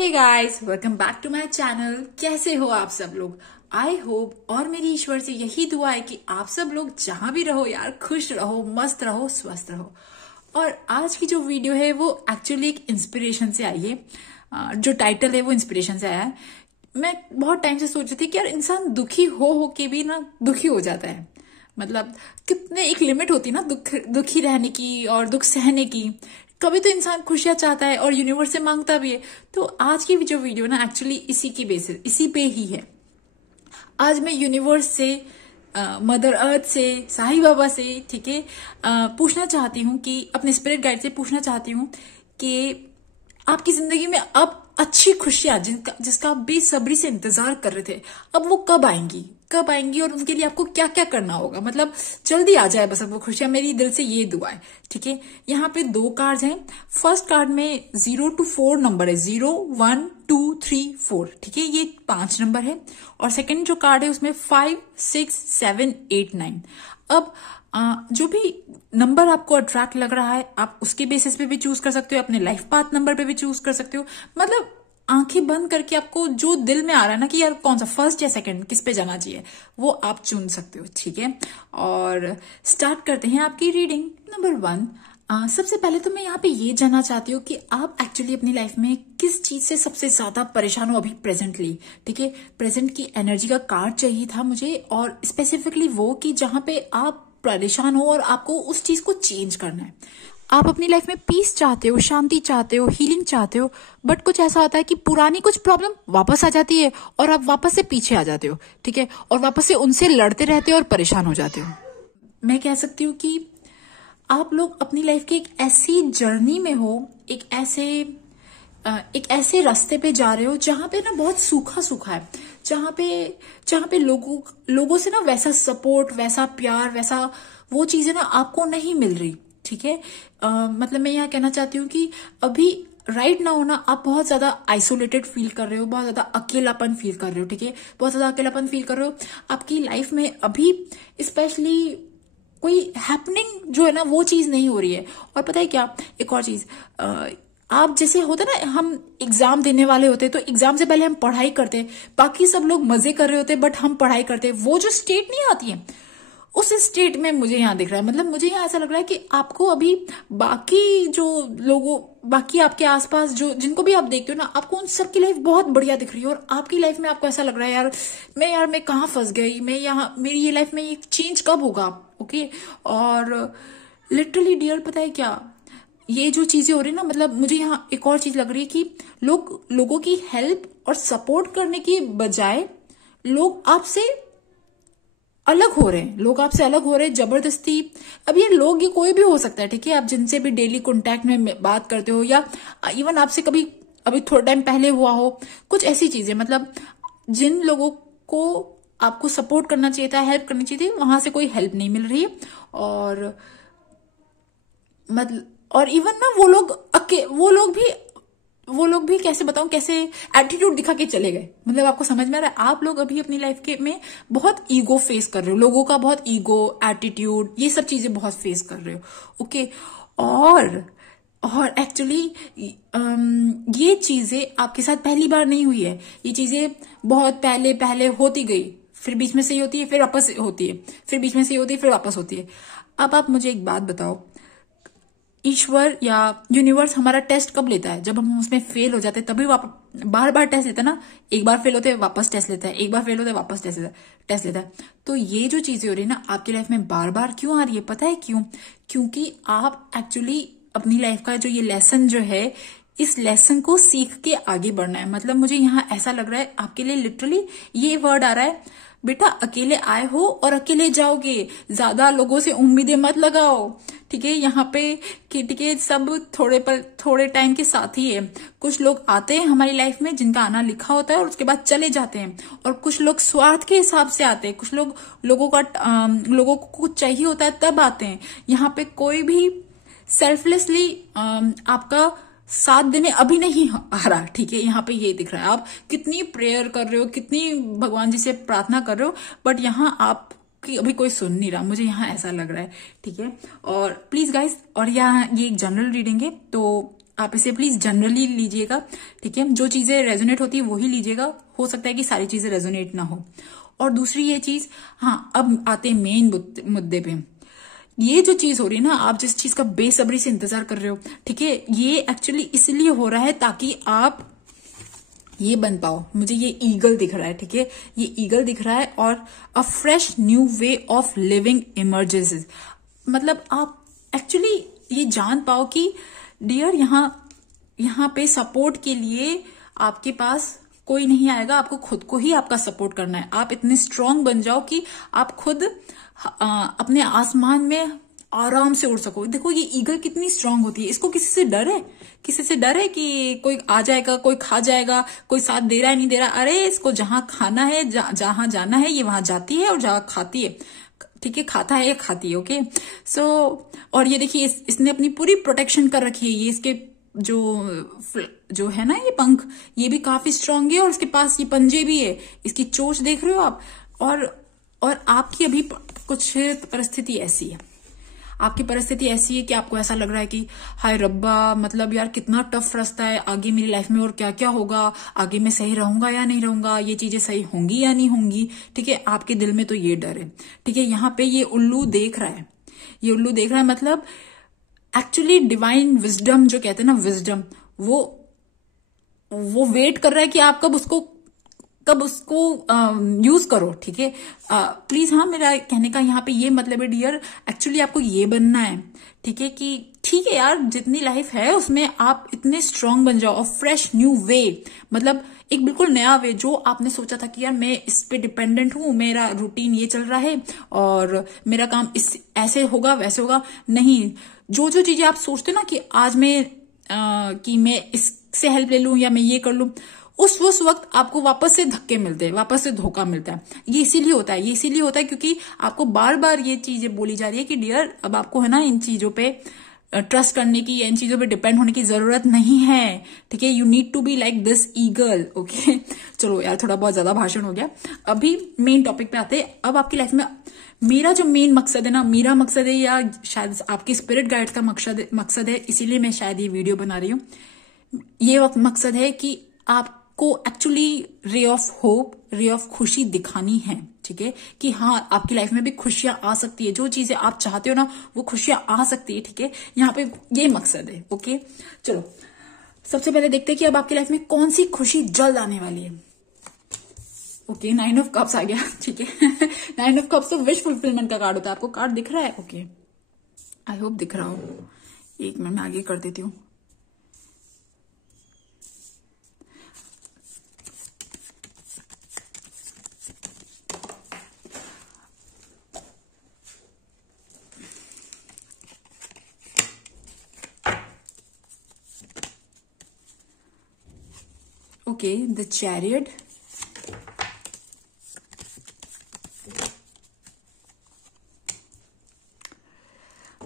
Hey guys, welcome back to my channel. कैसे हो आप सब लोग? आई होप और मेरी ईश्वर से यही दुआ है कि आप सब लोग जहां भी रहो यार, खुश रहो, मस्त रहो, स्वस्थ रहो। और आज की जो वीडियो है वो एक्चुअली एक इंस्पिरेशन से आई है। जो टाइटल है वो इंस्पिरेशन से आया है। मैं बहुत टाइम से सोच रही थी कि यार इंसान दुखी हो के भी ना दुखी हो जाता है। मतलब कितने एक लिमिट होती है ना दुखी रहने की और दुख सहने की। कभी तो इंसान खुशियां चाहता है और यूनिवर्स से मांगता भी है। तो आज की जो वीडियो ना एक्चुअली इसी की बेसिस इसी पे ही है। आज मैं यूनिवर्स से, मदर अर्थ से, साईं बाबा से, ठीक है, पूछना चाहती हूँ कि अपने स्पिरिट गाइड से पूछना चाहती हूँ कि आपकी जिंदगी में अब अच्छी खुशियां जिसका आप बेसब्री से इंतजार कर रहे थे, अब वो कब आएंगी और उनके लिए आपको क्या क्या करना होगा। मतलब जल्दी आ जाए बस अब वो खुशियां, मेरी दिल से ये दुआ है। ठीक है, यहाँ पे 2 कार्ड हैं। फर्स्ट कार्ड में 0 to 4 नंबर है, 0, 1, 2, 3, 4। ठीक है, ये 5 नंबर है। और सेकंड जो कार्ड है उसमें 5, 6, 7, 8, 9। अब जो भी नंबर आपको अट्रैक्ट लग रहा है आप उसके बेसिस पे भी चूज कर सकते हो, अपने लाइफ पाथ नंबर पे भी चूज कर सकते हो। मतलब आंखें बंद करके आपको जो दिल में आ रहा है ना कि यार कौन सा फर्स्ट या सेकंड किस पे जाना चाहिए, वो आप चुन सकते हो। ठीक है, और स्टार्ट करते हैं आपकी रीडिंग। नंबर 1, सबसे पहले तो मैं यहाँ पे ये जानना चाहती हूँ कि आप एक्चुअली अपनी लाइफ में किस चीज से सबसे ज्यादा परेशान हो अभी प्रेजेंटली। ठीक है, प्रेजेंट की एनर्जी का कार्ड चाहिए था मुझे, और स्पेसिफिकली वो कि जहां पे आप परेशान हो और आपको उस चीज को चेंज करना है। आप अपनी लाइफ में पीस चाहते हो, शांति चाहते हो, हीलिंग चाहते हो, बट कुछ ऐसा होता है कि पुरानी कुछ प्रॉब्लम वापस आ जाती है और आप वापस से पीछे आ जाते हो। ठीक है, और वापस से उनसे लड़ते रहते हो और परेशान हो जाते हो। मैं कह सकती हूँ कि आप लोग अपनी लाइफ की एक ऐसी जर्नी में हो, एक ऐसे रास्ते पे जा रहे हो जहां पे ना बहुत सूखा सूखा है, जहां पे लोगों से ना वैसा सपोर्ट, वैसा प्यार, वैसा वो चीजें ना आपको नहीं मिल रही। ठीक है, मतलब मैं यहाँ कहना चाहती हूँ कि अभी राइट नाउ ना आप बहुत ज्यादा आइसोलेटेड फील कर रहे हो, बहुत ज्यादा अकेलापन फील कर रहे हो। ठीक है, बहुत ज्यादा अकेलापन फील कर रहे हो। आपकी लाइफ में अभी स्पेशली कोई हैपनिंग जो है ना वो चीज नहीं हो रही है। और पता है क्या, एक और चीज, आप जैसे होते ना, हम एग्जाम देने वाले होते तो एग्जाम से पहले हम पढ़ाई करते, बाकी सब लोग मजे कर रहे होते बट हम पढ़ाई करते। वो जो स्टेट नहीं आती है, उस स्टेट में मुझे यहाँ दिख रहा है। मतलब मुझे यहाँ ऐसा लग रहा है कि आपको अभी बाकी आपके आसपास जो जिनको भी आप देखते हो ना, आपको उन सबकी लाइफ बहुत बढ़िया दिख रही है और आपकी लाइफ में आपको ऐसा लग रहा है यार मैं कहाँ फंस गई, मैं यहाँ, मेरी ये लाइफ में ये चेंज कब होगा। ओके, और लिटरली डियर, पता है क्या, ये जो चीजें हो रही है ना, मतलब मुझे यहाँ एक और चीज लग रही है कि लोगों की हेल्प और सपोर्ट करने की बजाय लोग आपसे अलग हो रहे हैं, जबरदस्ती। अब ये लोग, ये कोई भी हो सकता है। ठीक है, आप जिनसे भी डेली कांटेक्ट में बात करते हो, या इवन आपसे कभी अभी थोड़ा टाइम पहले हुआ हो, कुछ ऐसी चीजें, मतलब जिन लोगों को आपको सपोर्ट करना चाहिए था, हेल्प करनी चाहिए थी, वहां से कोई हेल्प नहीं मिल रही है। और मतलब, और इवन ना वो लोग भी कैसे बताऊं, कैसे एटीट्यूड दिखा के चले गए। मतलब आपको समझ में आ रहा है, आप लोग अभी अपनी लाइफ के में बहुत ईगो फेस कर रहे हो, लोगों का बहुत ईगो, एटीट्यूड, ये सब चीजें बहुत फेस कर रहे हो। ओके, और एक्चुअली ये चीजें आपके साथ पहली बार नहीं हुई है। ये चीजें बहुत पहले होती गई, फिर बीच में से ही होती है, फिर वापस होती है, फिर बीच में से ही होती है, फिर वापस होती है। अब आप मुझे एक बात बताओ, ईश्वर या यूनिवर्स हमारा टेस्ट कब लेता है? जब हम उसमें फेल हो जाते हैं, तभी बार बार टेस्ट लेता है ना। एक बार फेल होते हैं वापस टेस्ट लेता है, एक बार फेल होते हैं वापस टेस्ट लेता है। तो ये जो चीजें हो रही है ना आपकी लाइफ में बार बार क्यों आ रही है, पता है क्यों? क्योंकि आप एक्चुअली अपनी लाइफ का जो ये लेसन जो है, इस लेसन को सीख के आगे बढ़ना है। मतलब मुझे यहाँ ऐसा लग रहा है आपके लिए लिटरली ये वर्ड आ रहा है, बेटा अकेले आए हो और अकेले जाओगे, ज्यादा लोगों से उम्मीदें मत लगाओ। ठीक है, यहाँ पे ठीक है, सब थोड़े टाइम के साथ ही है। कुछ लोग आते हैं हमारी लाइफ में जिनका आना लिखा होता है और उसके बाद चले जाते हैं, और कुछ लोग स्वार्थ के हिसाब से आते हैं, कुछ लोग लोगों को कुछ चाहिए होता है तब आते हैं। यहाँ पे कोई भी सेल्फलेसली आपका साथ देने अभी नहीं आ रहा। ठीक है, यहाँ पे ये दिख रहा है, आप कितनी प्रेयर कर रहे हो, कितनी भगवान जी से प्रार्थना कर रहे हो, बट यहाँ आपकी अभी कोई सुन नहीं रहा। मुझे यहाँ ऐसा लग रहा है। ठीक है, और प्लीज गाइस, और यहाँ ये एक जनरल रीडिंग है, तो आप इसे प्लीज जनरली लीजिएगा, ठीक है। जो चीजें रेजोनेट होती है वही लीजिएगा, हो सकता है कि सारी चीजें रेजोनेट ना हो। और दूसरी ये चीज, हाँ अब आते हैं मेन मुद्दे पे। ये जो चीज हो रही है ना, आप जिस चीज का बेसब्री से इंतजार कर रहे हो, ठीक है, ये एक्चुअली इसलिए हो रहा है ताकि आप ये बन पाओ। मुझे ये ईगल दिख रहा है, ठीक है, ये ईगल दिख रहा है और अ fresh new way of living emerges. मतलब आप एक्चुअली ये जान पाओ कि डियर यहाँ पे सपोर्ट के लिए आपके पास कोई नहीं आएगा, आपको खुद को ही आपका सपोर्ट करना है। आप इतने स्ट्रांग बन जाओ कि आप खुद अपने आसमान में आराम से उड़ सको। देखो ये ईगल कितनी स्ट्रांग होती है, इसको किसी से डर है? किसी से डर है कि कोई आ जाएगा, कोई खा जाएगा, कोई साथ दे रहा है नहीं दे रहा? अरे इसको जहां खाना है, जहां जाना है, ये वहां जाती है और जहां खाती है, ठीक है, खाता है या खाती है। ओके सो और ये देखिए इसने अपनी पूरी प्रोटेक्शन कर रखी है। ये इसके जो है ना ये पंख, ये भी काफी स्ट्रांग है और इसके पास ये पंजे भी है। इसकी चोंच देख रहे हो आप। और आपकी अभी कुछ परिस्थिति ऐसी है, आपकी परिस्थिति ऐसी है कि आपको ऐसा लग रहा है कि हाय रब्बा, मतलब यार कितना टफ रास्ता है आगे मेरी लाइफ में, और क्या क्या होगा आगे, मैं सही रहूंगा या नहीं रहूंगा, ये चीजें सही होंगी या नहीं होंगी, ठीक है। आपके दिल में तो ये डर है, ठीक है। यहाँ पे ये उल्लू देख रहा है, ये उल्लू देख रहा है, मतलब एक्चुअली डिवाइन विजडम जो कहते हैं ना, विजडम, वो वेट कर रहा है कि आप कब उसको यूज करो, ठीक है। प्लीज, हाँ मेरा कहने का यहाँ पे ये मतलब है डियर, एक्चुअली आपको ये बनना है, ठीक है, कि ठीक है यार जितनी लाइफ है उसमें आप इतने स्ट्रांग बन जाओ। और फ्रेश न्यू वे, मतलब एक बिल्कुल नया वे, जो आपने सोचा था कि यार मैं इस पे डिपेंडेंट हूं, मेरा रूटीन ये चल रहा है और मेरा काम ऐसे होगा वैसे होगा, नहीं। जो चीजें आप सोचते ना कि आज कि मैं इससे हेल्प ले लूं या मैं ये कर लूं, उस वक्त आपको वापस से धक्के मिलते हैं, वापस से धोखा मिलता है। ये इसीलिए होता है क्योंकि आपको बार बार ये चीजें बोली जा रही है कि डियर अब आपको है ना इन चीजों पे ट्रस्ट करने की या इन चीजों पे डिपेंड होने की जरूरत नहीं है, ठीक है। You need to be like this eagle. Okay चलो यार थोड़ा बहुत ज्यादा भाषण हो गया, अभी मेन टॉपिक पे आते हैं। अब आपकी लाइफ में मेरा जो मेन मकसद है ना, मेरा मकसद है या शायद आपकी स्पिरिट गाइड का मकसद है, इसीलिए मैं शायद ये वीडियो बना रही हूँ। ये मकसद है कि आपको actually ray of hope, ray of खुशी दिखानी है, ठीक है, कि हाँ आपकी लाइफ में भी खुशियां आ सकती है, जो चीजें आप चाहते हो ना वो खुशियां आ सकती है, ठीक है। यहाँ पे ये मकसद है। ओके चलो सबसे पहले देखते हैं कि अब आपकी लाइफ में कौन सी खुशी जल्द आने वाली है। ओके 9 ऑफ कप्स आ गया, ठीक है। 9 ऑफ कप्स तो विश फुलफिलमेंट का कार्ड होता है। आपको कार्ड दिख रहा है? ओके आई होप दिख रहा हो। एक मिनट में आगे कर देती हूँ। Okay, the Chariot,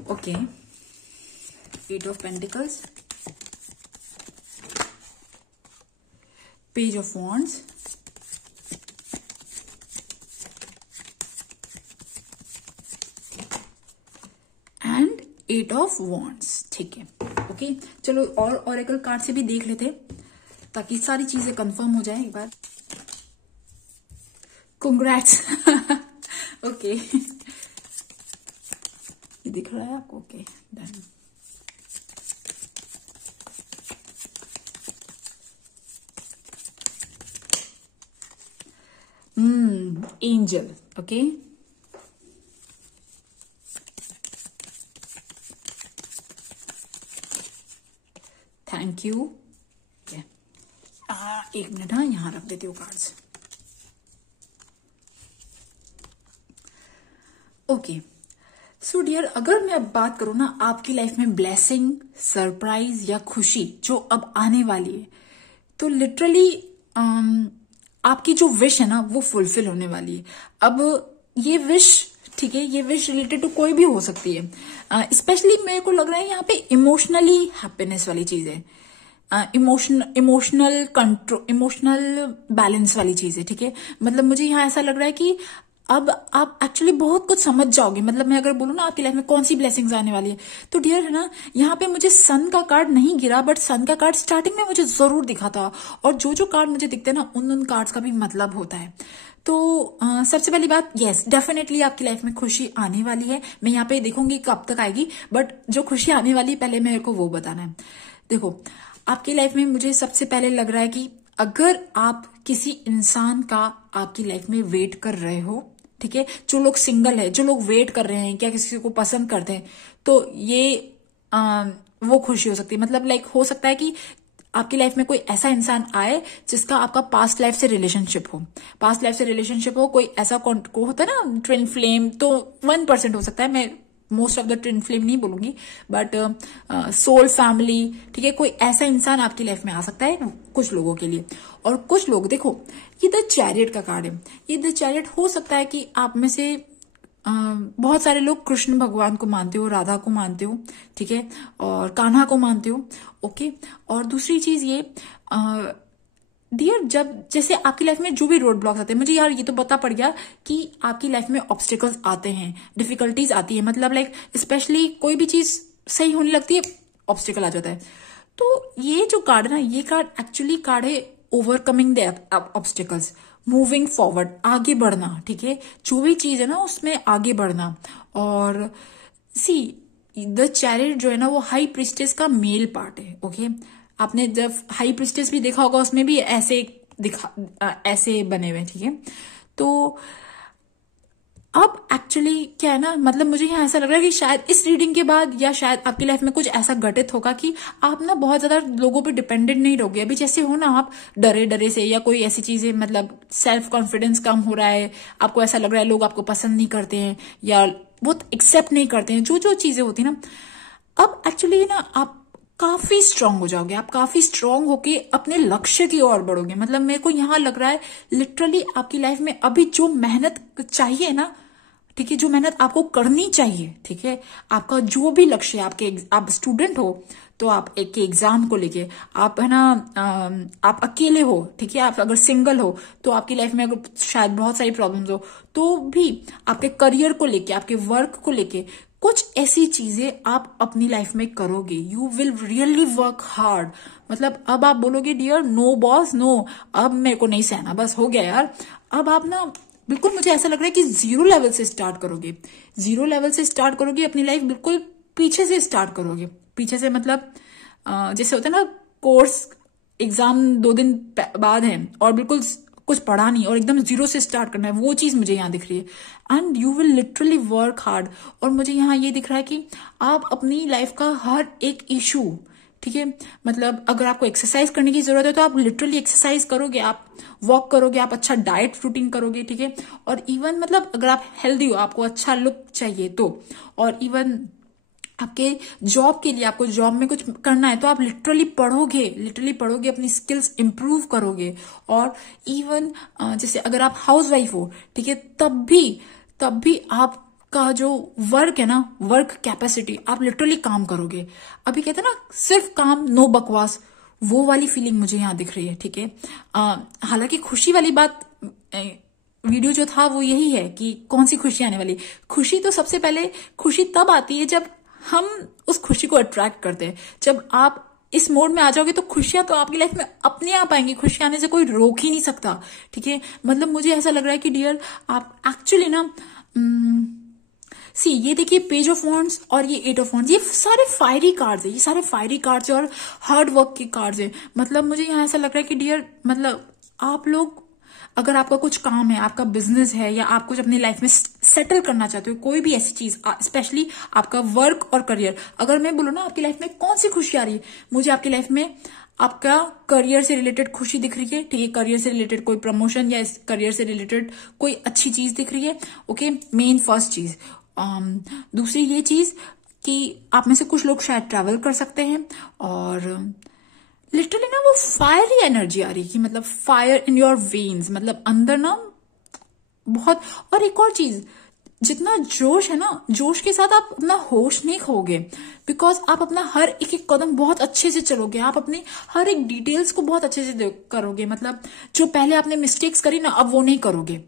okay, 8 of Pentacles, Page of Wands, and 8 of Wands, ठीक है। ओके चलो और ऑरेकल कार्ड से भी देख लेते ताकि सारी चीजें कंफर्म हो जाए एक बार। कंग्रेट्स। ओके ये दिख रहा है आपको? Okay done. Angel, okay thank you. एक मिनट, हाँ यहां रख देती हूँ कार्ड्स। ओके सो डियर, अगर मैं अब बात करूं ना आपकी लाइफ में ब्लेसिंग, सरप्राइज या खुशी जो अब आने वाली है, तो लिटरली आपकी जो विश है ना वो फुलफिल होने वाली है। अब ये विश, ठीक है, ये विश रिलेटेड टू कोई भी हो सकती है। स्पेशली मेरे को लग रहा है यहाँ पे इमोशनली हैप्पीनेस वाली चीज है, इमोशनल कंट्रोल, इमोशनल बैलेंस वाली चीज है, ठीक है। मतलब मुझे यहाँ ऐसा लग रहा है कि अब आप एक्चुअली बहुत कुछ समझ जाओगे। मतलब मैं अगर बोलूँ ना आपकी लाइफ में कौन सी ब्लेसिंग्स आने वाली है, तो डियर है ना, यहाँ पे मुझे सन का कार्ड नहीं गिरा, बट सन का कार्ड स्टार्टिंग में मुझे जरूर दिखा था। और जो जो कार्ड मुझे दिखते हैं ना, उन कार्ड्स का भी मतलब होता है। तो सबसे पहली बात, यस डेफिनेटली आपकी लाइफ में खुशी आने वाली है। मैं यहाँ पे देखूंगी कब तक आएगी, बट जो खुशी आने वाली पहले मेरे को वो बताना है। देखो, आपकी लाइफ में मुझे सबसे पहले लग रहा है कि अगर आप किसी इंसान का आपकी लाइफ में वेट कर रहे हो, ठीक है, जो लोग सिंगल है, जो लोग वेट कर रहे हैं क्या किसी को पसंद करते हैं, तो ये वो खुशी हो सकती है। मतलब लाइक हो सकता है कि आपकी लाइफ में कोई ऐसा इंसान आए जिसका आपका पास्ट लाइफ से रिलेशनशिप हो। पास्ट लाइफ से रिलेशनशिप हो, कोई ऐसा को होता है ना ट्विन फ्लेम, तो 1% हो सकता है, मैं most of the twin flame नहीं बोलूंगी, बट सोल फैमिली, ठीक है, कोई ऐसा इंसान आपकी लाइफ में आ सकता है कुछ लोगों के लिए। और कुछ लोग, देखो ये द चैरियट का कार्ड है, ये द चैरियट हो सकता है कि आप में से बहुत सारे लोग कृष्ण भगवान को मानते हो, राधा को मानते हो, ठीक है, और कान्हा को मानते हो, ओके। और दूसरी चीज ये डियर, जब जैसे आपकी लाइफ में जो भी रोड ब्लॉक्स आते हैं, मुझे यार ये तो पता पड़ गया कि आपकी लाइफ में ऑब्स्टिकल्स आते हैं, डिफिकल्टीज आती है। मतलब लाइक स्पेशली कोई भी चीज सही होने लगती है, ऑब्स्टिकल आ जाता है। तो ये जो कार्ड है ना, ये कार्ड एक्चुअली कार्ड है overcoming the obstacles, moving forward, आगे बढ़ना, ठीक है, जो भी चीज है ना उसमें आगे बढ़ना। और सी द चैरियट जो है ना, वो हाई प्रिस्टेस का मेल पार्ट है, ओके। आपने जब हाई प्रिस्टेस भी देखा होगा, उसमें भी ऐसे ऐसे बने हुए, ठीक है। तो अब एक्चुअली क्या है ना, मतलब मुझे यहाँ ऐसा लग रहा है कि शायद इस रीडिंग के बाद या शायद आपकी लाइफ में कुछ ऐसा घटित होगा कि आप ना बहुत ज्यादा लोगों पे डिपेंडेंट नहीं रहोगे। अभी जैसे हो ना, आप डरे डरे से या कोई ऐसी चीजें, मतलब सेल्फ कॉन्फिडेंस कम हो रहा है, आपको ऐसा लग रहा है लोग आपको पसंद नहीं करते हैं या बहुत एक्सेप्ट नहीं करते हैं, जो जो चीजें होती ना, अब एक्चुअली ना आप काफी स्ट्रांग हो जाओगे। आप काफी स्ट्रांग होके अपने लक्ष्य की ओर बढ़ोगे। मतलब मेरे को यहाँ लग रहा है लिटरली आपकी लाइफ में अभी जो मेहनत चाहिए ना, ठीक है, जो मेहनत आपको करनी चाहिए, ठीक है, आपका जो भी लक्ष्य है, आप स्टूडेंट हो तो आप एक एग्जाम को लेके, आप है ना, आप अकेले हो, ठीक है, आप अगर सिंगल हो तो आपकी लाइफ में अगर शायद बहुत सारी प्रॉब्लम्स हो, तो भी आपके करियर को लेके, आपके वर्क को लेके कुछ ऐसी चीजें आप अपनी लाइफ में करोगे। You will really work hard. मतलब अब आप बोलोगे डियर नो बॉस नो, अब मेरे को नहीं सहना, बस हो गया यार। अब आप ना बिल्कुल, मुझे ऐसा लग रहा है कि जीरो लेवल से स्टार्ट करोगे, जीरो लेवल से स्टार्ट करोगे अपनी लाइफ, बिल्कुल पीछे से स्टार्ट करोगे। पीछे से मतलब जैसे होता है ना, कोर्स एग्जाम 2 दिन बाद है और बिल्कुल कुछ पढ़ा नहीं और एकदम जीरो से स्टार्ट करना है, वो चीज मुझे यहाँ दिख रही है। And you will literally work hard. और मुझे यहाँ ये दिख रहा है कि आप अपनी लाइफ का हर एक इशू, ठीक है, मतलब अगर आपको एक्सरसाइज करने की जरूरत है तो आप लिटरली एक्सरसाइज करोगे, आप वॉक करोगे, आप अच्छा डाइट रूटीन करोगे, ठीक है। और इवन मतलब अगर आप हेल्दी हो, आपको अच्छा लुक चाहिए तो, और इवन आपके जॉब के लिए, आपको जॉब में कुछ करना है तो आप लिटरली पढ़ोगे, अपनी स्किल्स इंप्रूव करोगे। और इवन जैसे अगर आप हाउस वाइफ हो, ठीक है, तब भी आपका जो वर्क है ना, वर्क कैपेसिटी, आप लिटरली काम करोगे। अभी कहते हैं ना, सिर्फ काम नो बकवास, वो वाली फीलिंग मुझे यहाँ दिख रही है, ठीक है। हालांकि खुशी वाली बात, वीडियो जो था वो यही है कि कौन सी खुशी आने वाली। खुशी तो सबसे पहले खुशी तब आती है जब हम उस खुशी को अट्रैक्ट करते हैं। जब आप इस मोड में आ जाओगे तो खुशियां तो आपकी लाइफ में अपने आप आएंगी, खुशियां आने से कोई रोक ही नहीं सकता, ठीक है। मतलब मुझे ऐसा लग रहा है कि डियर आप एक्चुअली ना ये देखिए, पेज ऑफ वॉन्ड्स और ये 8 ऑफ वॉन्ड्स, ये सारे फायरी कार्ड्स है, ये सारे फायरी कार्ड्स है और हार्ड वर्क के कार्ड्स है। मतलब मुझे यहाँ ऐसा लग रहा है कि डियर, मतलब आप लोग, अगर आपका कुछ काम है, आपका बिजनेस है, या आप कुछ अपनी लाइफ में सेटल करना चाहते हो, कोई भी ऐसी चीज, स्पेशली आपका वर्क और करियर। अगर मैं बोलूँ ना आपकी लाइफ में कौन सी खुशी आ रही है, मुझे आपकी लाइफ में आपका करियर से रिलेटेड खुशी दिख रही है, ठीक है, करियर से रिलेटेड कोई प्रमोशन या करियर से रिलेटेड कोई अच्छी चीज दिख रही है, ओके, मेन फर्स्ट चीज। दूसरी ये चीज कि आप में से कुछ लोग शायद ट्रैवल कर सकते हैं, और लिटरली ना वो फायरी एनर्जी आ रही है कि मतलब फायर इन योर वेन्स, मतलब अंदर ना बहुत। और एक और चीज, जितना जोश है ना, जोश के साथ आप अपना होश नहीं खोगे, बिकॉज आप अपना हर एक एक कदम बहुत अच्छे से चलोगे, आप अपनी हर एक डिटेल्स को बहुत अच्छे से करोगे। मतलब जो पहले आपने मिस्टेक्स करी ना, अब वो नहीं करोगे।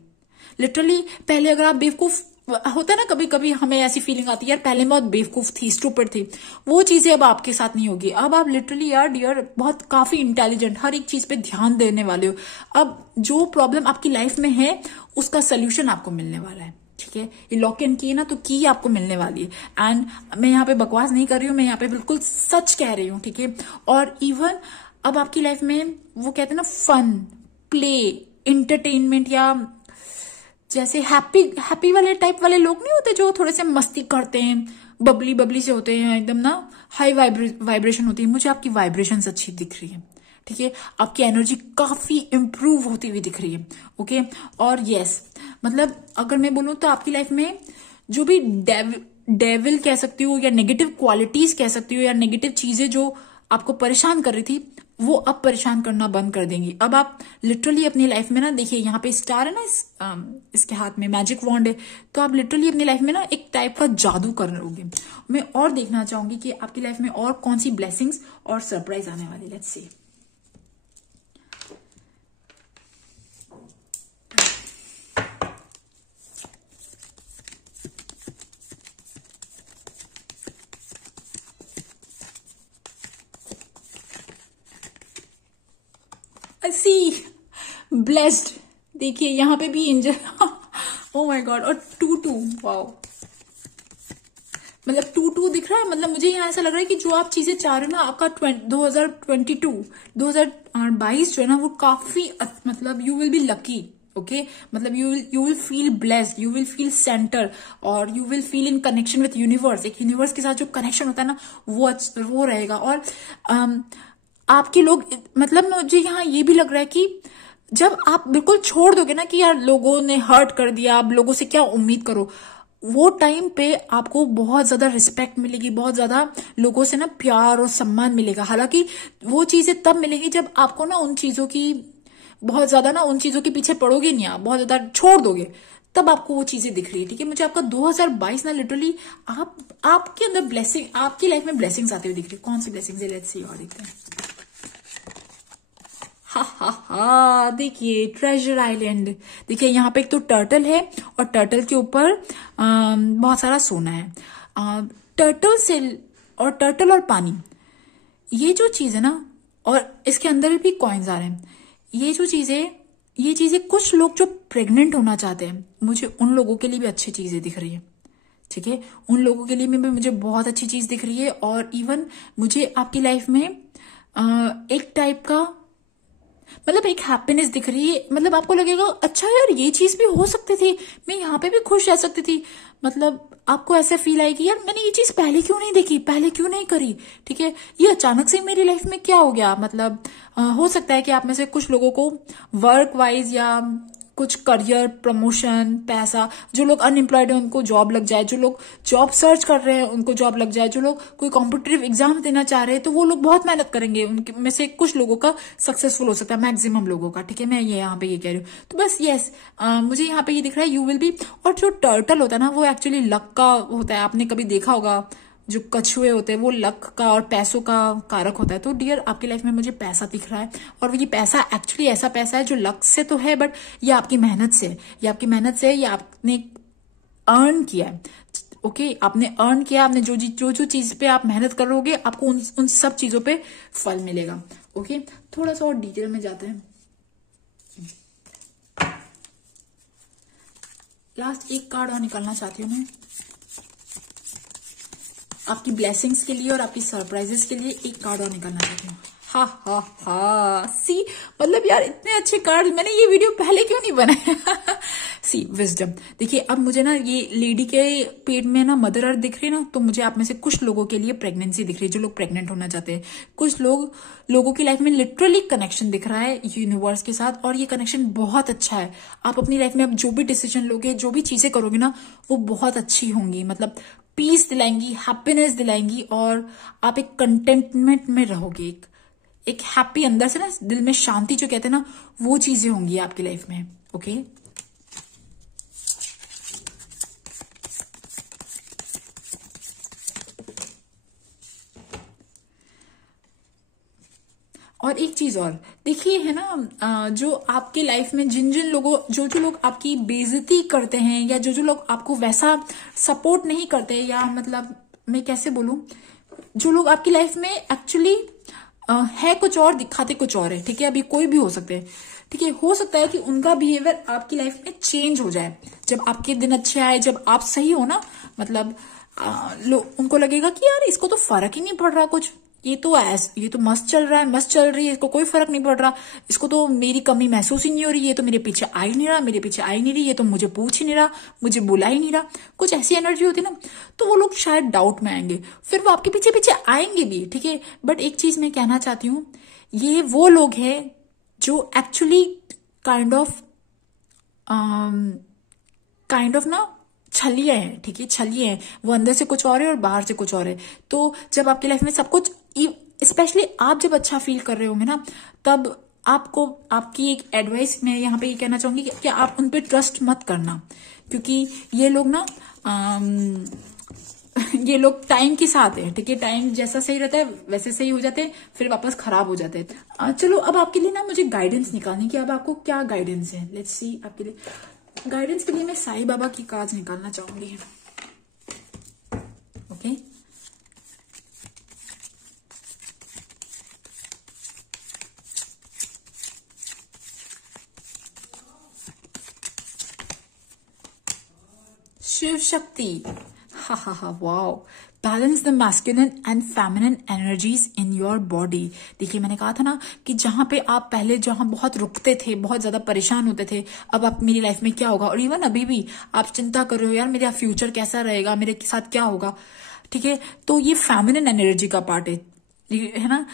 लिटरली पहले अगर आप बेवकूफ, होता है ना कभी कभी हमें ऐसी फीलिंग आती है यार पहले मैं बहुत बेवकूफ थी, स्टूपिड थी, वो चीजें अब आपके साथ नहीं होगी। अब आप लिटरली यार डियर बहुत काफी इंटेलिजेंट, हर एक चीज पे ध्यान देने वाले हो। अब जो प्रॉब्लम आपकी लाइफ में है उसका सोल्यूशन आपको मिलने वाला है, ठीक है। ये लॉक इन की ना तो की आपको मिलने वाली है। एंड मैं यहाँ पे बकवास नहीं कर रही हूँ, मैं यहाँ पे बिल्कुल सच कह रही हूँ, ठीक है। और इवन अब आपकी लाइफ में वो कहते हैं ना फन, प्ले, इंटरटेनमेंट, या जैसे हैप्पी हैप्पी वाले टाइप वाले लोग नहीं होते जो थोड़े से मस्ती करते हैं, बबली बबली से होते हैं, एकदम ना हाई वाइब्रेशन होती है। मुझे आपकी वाइब्रेशन अच्छी दिख रही है, ठीक है। आपकी एनर्जी काफी इंप्रूव होती हुई दिख रही है, ओके। और यस, मतलब अगर मैं बोलूं तो आपकी लाइफ में जो भी डेविल कह सकती हूँ या नेगेटिव क्वालिटीज कह सकती हूँ या नेगेटिव चीजें जो आपको परेशान कर रही थी वो अब परेशान करना बंद कर देंगी। अब आप लिटरली अपनी लाइफ में ना, देखिए यहाँ पे स्टार है ना, इसके हाथ में मैजिक वॉन्ड है, तो आप लिटरली अपनी लाइफ में ना एक टाइप का जादू कर रहोगे। मैं और देखना चाहूंगी कि आपकी लाइफ में और कौन सी ब्लेसिंग्स और सरप्राइज आने वाली। Let's see. सी ब्लेस्ड, देखिए यहाँ पे भी एंजल ओ माय गॉड, और 2-2, वाओ, मतलब 2-2 दिख रहा है। मतलब मुझे यहाँ ऐसा लग रहा है कि जो आप चीजें चाह रहे हो ना, आपका 2022 जो है ना वो काफी मतलब you will be lucky, okay. मतलब you will feel blessed, you will feel centre, और you will feel in connection with universe. एक यूनिवर्स के साथ जो कनेक्शन होता है ना वो रहेगा। और आपके लोग, मतलब मुझे यहाँ ये भी लग रहा है कि जब आप बिल्कुल छोड़ दोगे ना कि यार लोगों ने हर्ट कर दिया, आप लोगों से क्या उम्मीद करो, वो टाइम पे आपको बहुत ज्यादा रिस्पेक्ट मिलेगी, बहुत ज्यादा लोगों से ना प्यार और सम्मान मिलेगा। हालांकि वो चीजें तब मिलेगी जब आपको ना उन चीजों की बहुत ज्यादा ना उन चीजों के पीछे पड़ोगे नहीं, आप बहुत ज्यादा छोड़ दोगे, तब आपको वो चीजें दिख रही है, ठीक है। मुझे आपका 2022 ना लिटरली आपके अंदर ब्लेसिंग, आपकी लाइफ में ब्लेसिंग्स आते हुए दिख रही है। कौन सी ब्लेसिंग्स है, लेट्स सी और देखते हैं। हा हा हा, देखिए ट्रेजर आइलैंड, देखिए यहाँ पे एक तो टर्टल है और टर्टल के ऊपर बहुत सारा सोना है। टर्टल से और टर्टल और पानी, ये जो चीज है ना, और इसके अंदर भी कॉइन्स आ रहे हैं। ये चीजें कुछ लोग जो प्रेग्नेंट होना चाहते हैं, मुझे उन लोगों के लिए भी अच्छी चीजें दिख रही है, ठीक है। उन लोगों के लिए भी मुझे बहुत अच्छी चीज दिख रही है। और इवन मुझे आपकी लाइफ में एक टाइप का मतलब एक हैप्पीनेस दिख रही है। मतलब आपको लगेगा अच्छा यार ये चीज भी हो सकती थी, मैं यहाँ पे भी खुश रह सकती थी। मतलब आपको ऐसा फील आएगी यार मैंने ये चीज पहले क्यों नहीं देखी, पहले क्यों नहीं करी, ठीक है। ये अचानक से मेरी लाइफ में क्या हो गया। मतलब हो सकता है कि आप में से कुछ लोगों को वर्क वाइज या कुछ करियर प्रमोशन, पैसा, जो लोग अनएम्प्लॉयड है उनको जॉब लग जाए, जो लोग जॉब सर्च कर रहे हैं उनको जॉब लग जाए, जो लोग कोई कॉम्पिटिटिव एग्जाम देना चाह रहे हैं तो वो लोग बहुत मेहनत करेंगे, उनके में से कुछ लोगों का सक्सेसफुल हो सकता है, मैक्सिमम लोगों का, ठीक है। मैं ये यहाँ पे ये कह रही हूँ। तो बस यस, मुझे यहाँ पे ये दिख रहा है यू विल बी। और जो टर्टल होता है ना वो एक्चुअली लक का होता है, आपने कभी देखा होगा जो कछुए होते हैं वो लक का और पैसों का कारक होता है। तो डियर आपकी लाइफ में मुझे पैसा दिख रहा है, और ये पैसा एक्चुअली ऐसा पैसा है जो लक से तो है, बट ये आपकी मेहनत से है, ये आपकी मेहनत से है, ये आपने अर्न किया है, ओके। आपने अर्न किया, आपने जो चीज पे आप मेहनत करोगे आपको उन सब चीजों पे फल मिलेगा, ओके। थोड़ा सा और डिटेल में जाते हैं। लास्ट एक कार्ड और निकालना चाहती हूँ मैं आपकी ब्लेसिंग्स के लिए और आपकी सरप्राइजेस के लिए। एक कार्ड और निकालना चाहती हूँ। हा हा हा, सी मतलब यार इतने अच्छे कार्ड, मैंने ये वीडियो पहले क्यों नहीं बनाया। सी विजडम, देखिए अब मुझे ना ये लेडी के पेट में ना मदर अर्थ दिख रही है ना, तो मुझे आप में से कुछ लोगों के लिए प्रेगनेंसी दिख रही है, जो लोग प्रेग्नेंट होना चाहते हैं। कुछ लोगों की लाइफ में लिटरली कनेक्शन दिख रहा है यूनिवर्स के साथ, और ये कनेक्शन बहुत अच्छा है। आप अपनी लाइफ में अब जो भी डिसीजन लोगे, जो भी चीजें करोगे ना, वो बहुत अच्छी होंगी। मतलब पीस दिलाएंगी, हैप्पीनेस दिलाएंगी, और आप एक कंटेंटमेंट में रहोगे, एक हैप्पी अंदर से ना दिल में शांति जो कहते हैं ना, वो चीजें होंगी आपकी लाइफ में, ओके। और एक चीज और देखिए है ना, जो आपके लाइफ में जिन जिन लोगों जो लोग आपकी बेइज्जती करते हैं, या जो लोग आपको वैसा सपोर्ट नहीं करते, या मतलब मैं कैसे बोलूं, जो लोग आपकी लाइफ में एक्चुअली है कुछ और दिखाते कुछ और है, ठीक है, अभी कोई भी हो सकते हैं, ठीक है, हो सकता है कि उनका बिहेवियर आपकी लाइफ में चेंज हो जाए जब आपके दिन अच्छे आए, जब आप सही हो ना, मतलब उनको लगेगा कि यार इसको तो फर्क ही नहीं पड़ रहा कुछ, ये तो मस्त चल रहा है, मस्त चल रही है, इसको कोई फर्क नहीं पड़ रहा, इसको तो मेरी कमी महसूस ही नहीं हो रही, ये तो मेरे पीछे आ ही नहीं रहा, मेरे पीछे आ ही नहीं रही, ये तो मुझे पूछ ही नहीं रहा, मुझे बुला ही नहीं रहा, कुछ ऐसी एनर्जी होती ना, तो वो लोग शायद डाउट में आएंगे, फिर वो आपके पीछे पीछे आएंगे भी, ठीक है। बट एक चीज मैं कहना चाहती हूँ, ये वो लोग हैं जो एक्चुअली काइंड ऑफ ना छलिए हैं, ठीक है, छलिए हैं, वो अंदर से कुछ और है और बाहर से कुछ और है। तो जब आपकी लाइफ में सब कुछ, स्पेशली आप जब अच्छा फील कर रहे होंगे ना, तब आपको, आपकी एक एडवाइस मैं यहाँ पे ये कहना चाहूंगी कि आप उन पे ट्रस्ट मत करना, क्योंकि ये लोग ना ये लोग टाइम के साथ है, ठीक है, टाइम जैसा सही रहता है वैसे सही हो जाते हैं, फिर वापस खराब हो जाते हैं। चलो अब आपके लिए ना मुझे गाइडेंस निकालनी कि अब आपको क्या गाइडेंस है। लेट्स सी, आपके लिए गाइडेंस के लिए मैं साईं बाबा की कार्ड निकालना चाहूंगी। ओके, शिव शक्ति, हा, wow, balance the masculine and feminine energies in your body. देखिए मैंने कहा था ना कि जहां पे आप पहले जहां बहुत रुकते थे, बहुत ज्यादा परेशान होते थे, अब आप मेरी लाइफ में क्या होगा, और इवन अभी भी आप चिंता कर रहे हो यार मेरा फ्यूचर कैसा रहेगा, मेरे साथ क्या होगा, ठीक है, तो ये फेमिनिन एनर्जी का पार्ट है ना।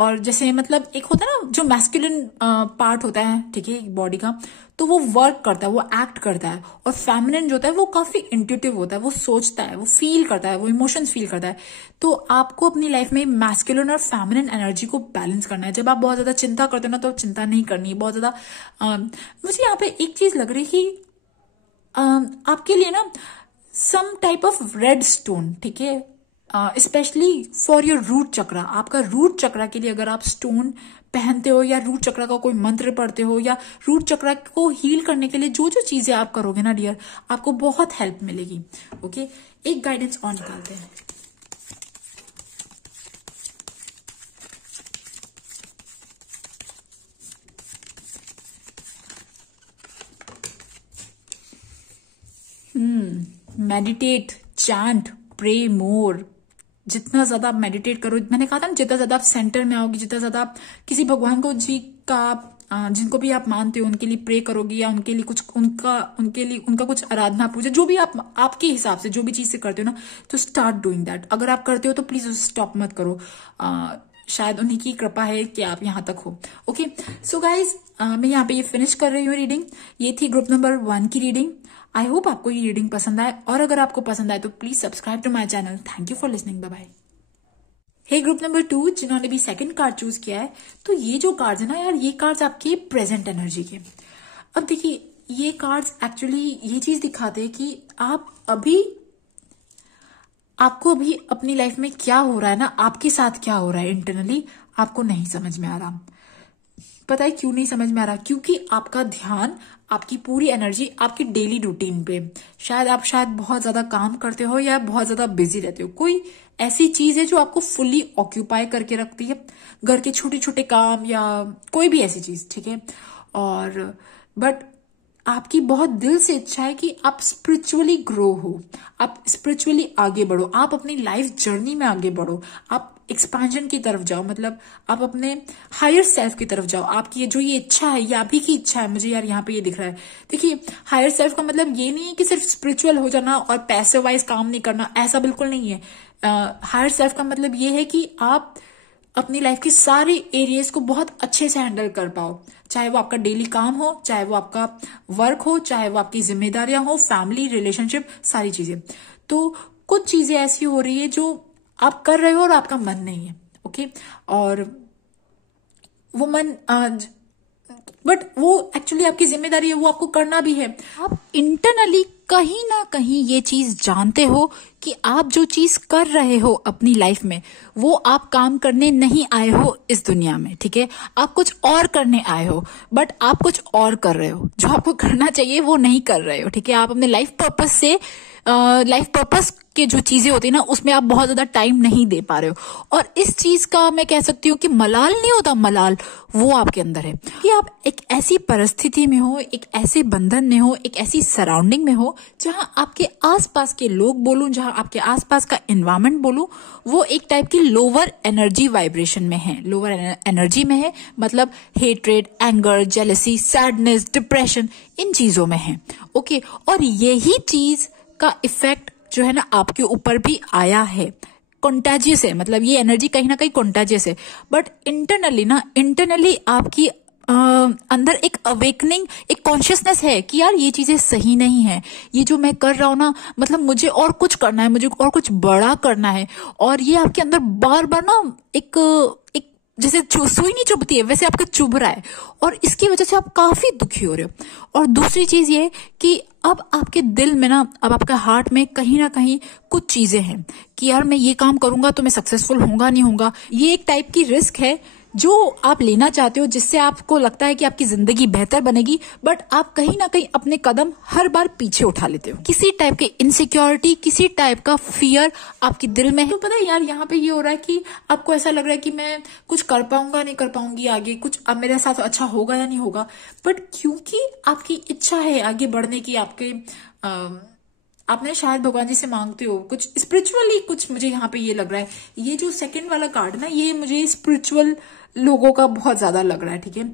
और जैसे मतलब एक होता है ना जो मैस्कुलिन पार्ट होता है, ठीक है, बॉडी का, तो वो वर्क करता है, वो एक्ट करता है, और फेमिनिन जो होता है वो काफी इंट्यूटिव होता है, वो सोचता है, वो फील करता है, वो इमोशंस फील करता है। तो आपको अपनी लाइफ में मैस्कुलिन और फेमिनिन एनर्जी को बैलेंस करना है। जब आप बहुत ज्यादा चिंता करते हो ना, तो चिंता नहीं करनी है बहुत ज्यादा। मुझे यहाँ पे एक चीज लग रही है कि आपके लिए ना some type of red stone, ठीक है, specially for your root chakra, आपका रूट चक्रा के लिए अगर आप स्टोन पहनते हो, या रूट चक्रा का कोई मंत्र पढ़ते हो, या रूट चक्रा को हील करने के लिए जो जो चीजें आप करोगे ना डियर, आपको बहुत हेल्प मिलेगी। ओके, एक गाइडेंस और निकालते हैं। मेडिटेट, चैंट, प्रे मोर। जितना ज्यादा आप मेडिटेट करो, मैंने कहा था ना, जितना ज्यादा आप सेंटर में आओगे, जितना ज्यादा आप किसी भगवान को जी का जिनको भी आप मानते हो उनके लिए प्रे करोगे, या उनके लिए कुछ उनका कुछ आराधना पूजा, जो भी आप आपके हिसाब से जो भी चीज से करते हो ना, तो स्टार्ट डूइंग दैट। अगर आप करते हो तो प्लीज स्टॉप मत करो, शायद उन्हीं की कृपा है कि आप यहाँ तक हो। ओके, सो गाइज मैं यहाँ पे ये फिनिश कर रही हूँ रीडिंग। ये थी ग्रुप नंबर 1 की रीडिंग। आई होप आपको ये रीडिंग पसंद आए, और अगर आपको पसंद आए तो please subscribe to my channel. Thank you for listening, bye bye. Hey group number 2 जिन्होंने भी सेकंड कार्ड चूज किया है, तो ये जो कार्ड्स है ना यार, ये कार्ड्स आपके प्रेजेंट एनर्जी के। अब देखिए ये कार्ड्स एक्चुअली ये चीज दिखाते हैं कि आपको अभी अपनी लाइफ में क्या हो रहा है ना, आपके साथ क्या हो रहा है इंटरनली, आपको नहीं समझ में आ रहा। पता है क्यों नहीं समझ में आ रहा? क्योंकि आपका ध्यान, आपकी पूरी एनर्जी आपकी डेली रूटीन पे, शायद बहुत ज्यादा काम करते हो या बहुत ज्यादा बिजी रहते हो, कोई ऐसी चीज है जो आपको फुल्ली ऑक्यूपाई करके रखती है, घर के छोटे छोटे काम या कोई भी ऐसी चीज, ठीक है। और बट आपकी बहुत दिल से इच्छा है कि आप स्पिरिचुअली ग्रो हो, आप स्पिरिचुअली आगे बढ़ो, आप अपनी लाइफ जर्नी में आगे बढ़ो, आप एक्सपेंशन की तरफ जाओ, मतलब आप अपने हायर सेल्फ की तरफ जाओ। आपकी जो ये इच्छा है, ये आप ही की इच्छा है, मुझे यार यहाँ पे ये दिख रहा है। देखिए हायर सेल्फ का मतलब ये नहीं है कि सिर्फ स्पिरिचुअल हो जाना और पैसे वाइज काम नहीं करना, ऐसा बिल्कुल नहीं है। हायर सेल्फ का मतलब ये है कि आप अपनी लाइफ के सारे एरियाज को बहुत अच्छे से हैंडल कर पाओ, चाहे वो आपका डेली काम हो, चाहे वो आपका वर्क हो, चाहे वो आपकी जिम्मेदारियां हो, फैमिली, रिलेशनशिप, सारी चीजें। तो कुछ चीजें ऐसी हो रही है जो आप कर रहे हो और आपका मन नहीं है, ओके, और वो मन बट वो एक्चुअली आपकी जिम्मेदारी है, वो आपको करना भी है। आप इंटरनली कहीं ना कहीं ये चीज जानते हो कि आप जो चीज कर रहे हो अपनी लाइफ में वो आप काम करने नहीं आए हो इस दुनिया में, ठीक है। आप कुछ और करने आए हो, बट आप कुछ और कर रहे हो, जो आपको करना चाहिए वो नहीं कर रहे हो, ठीक है। आप अपने लाइफ पर्पस के जो चीजें होती है ना उसमें आप बहुत ज्यादा टाइम नहीं दे पा रहे हो। और इस चीज का मैं कह सकती हूँ कि मलाल नहीं होता, मलाल वो आपके अंदर है कि आप एक ऐसी परिस्थिति में हो, एक ऐसे बंधन में हो, एक ऐसी सराउंडिंग में हो जहां आपके आसपास के लोग बोलूं, जहां आपके आसपास का एनवायरमेंट बोलूं, वो एक टाइप की लोअर एनर्जी वाइब्रेशन में है, लोअर एनर्जी में है। मतलब hatred, anger, jealousy, sadness, depression, इन चीजों में है, ओके। और यही चीज का इफेक्ट जो है ना आपके ऊपर भी आया है, कॉन्टेजियस है। मतलब ये एनर्जी कहीं ना कहीं कॉन्टेजियस है, बट इंटरनली आपकी अंदर एक अवेकनिंग, एक कॉन्शियसनेस है कि यार ये चीजें सही नहीं है, ये जो मैं कर रहा हूं ना, मतलब मुझे और कुछ करना है, मुझे और कुछ बड़ा करना है। और ये आपके अंदर बार बार ना एक जैसे सुई नहीं चुभती है वैसे आपका चुभ रहा है, और इसकी वजह से आप काफी दुखी हो रहे हो। और दूसरी चीज ये कि अब आपके दिल में ना, अब आपके हार्ट में कहीं ना कहीं कुछ चीजें हैं कि यार मैं ये काम करूंगा तो मैं सक्सेसफुल होऊंगा नहीं होऊंगा। ये एक टाइप की रिस्क है जो आप लेना चाहते हो, जिससे आपको लगता है कि आपकी जिंदगी बेहतर बनेगी, बट आप कहीं ना कहीं अपने कदम हर बार पीछे उठा लेते हो। किसी टाइप की इनसिक्योरिटी, किसी टाइप का फियर आपके दिल में है। तो पता है यार, यहाँ पे ये हो रहा है कि आपको ऐसा लग रहा है कि मैं कुछ कर पाऊंगा नहीं कर पाऊंगी आगे, कुछ अब मेरे साथ अच्छा होगा या नहीं होगा। बट क्योंकि आपकी इच्छा है आगे बढ़ने की, आपने शायद भगवान जी से मांगते हो कुछ स्पिरिचुअली, कुछ मुझे यहाँ पे ये लग रहा है। ये जो सेकंड वाला कार्ड ना, ये मुझे स्पिरिचुअल लोगों का बहुत ज्यादा लग रहा है, ठीक है।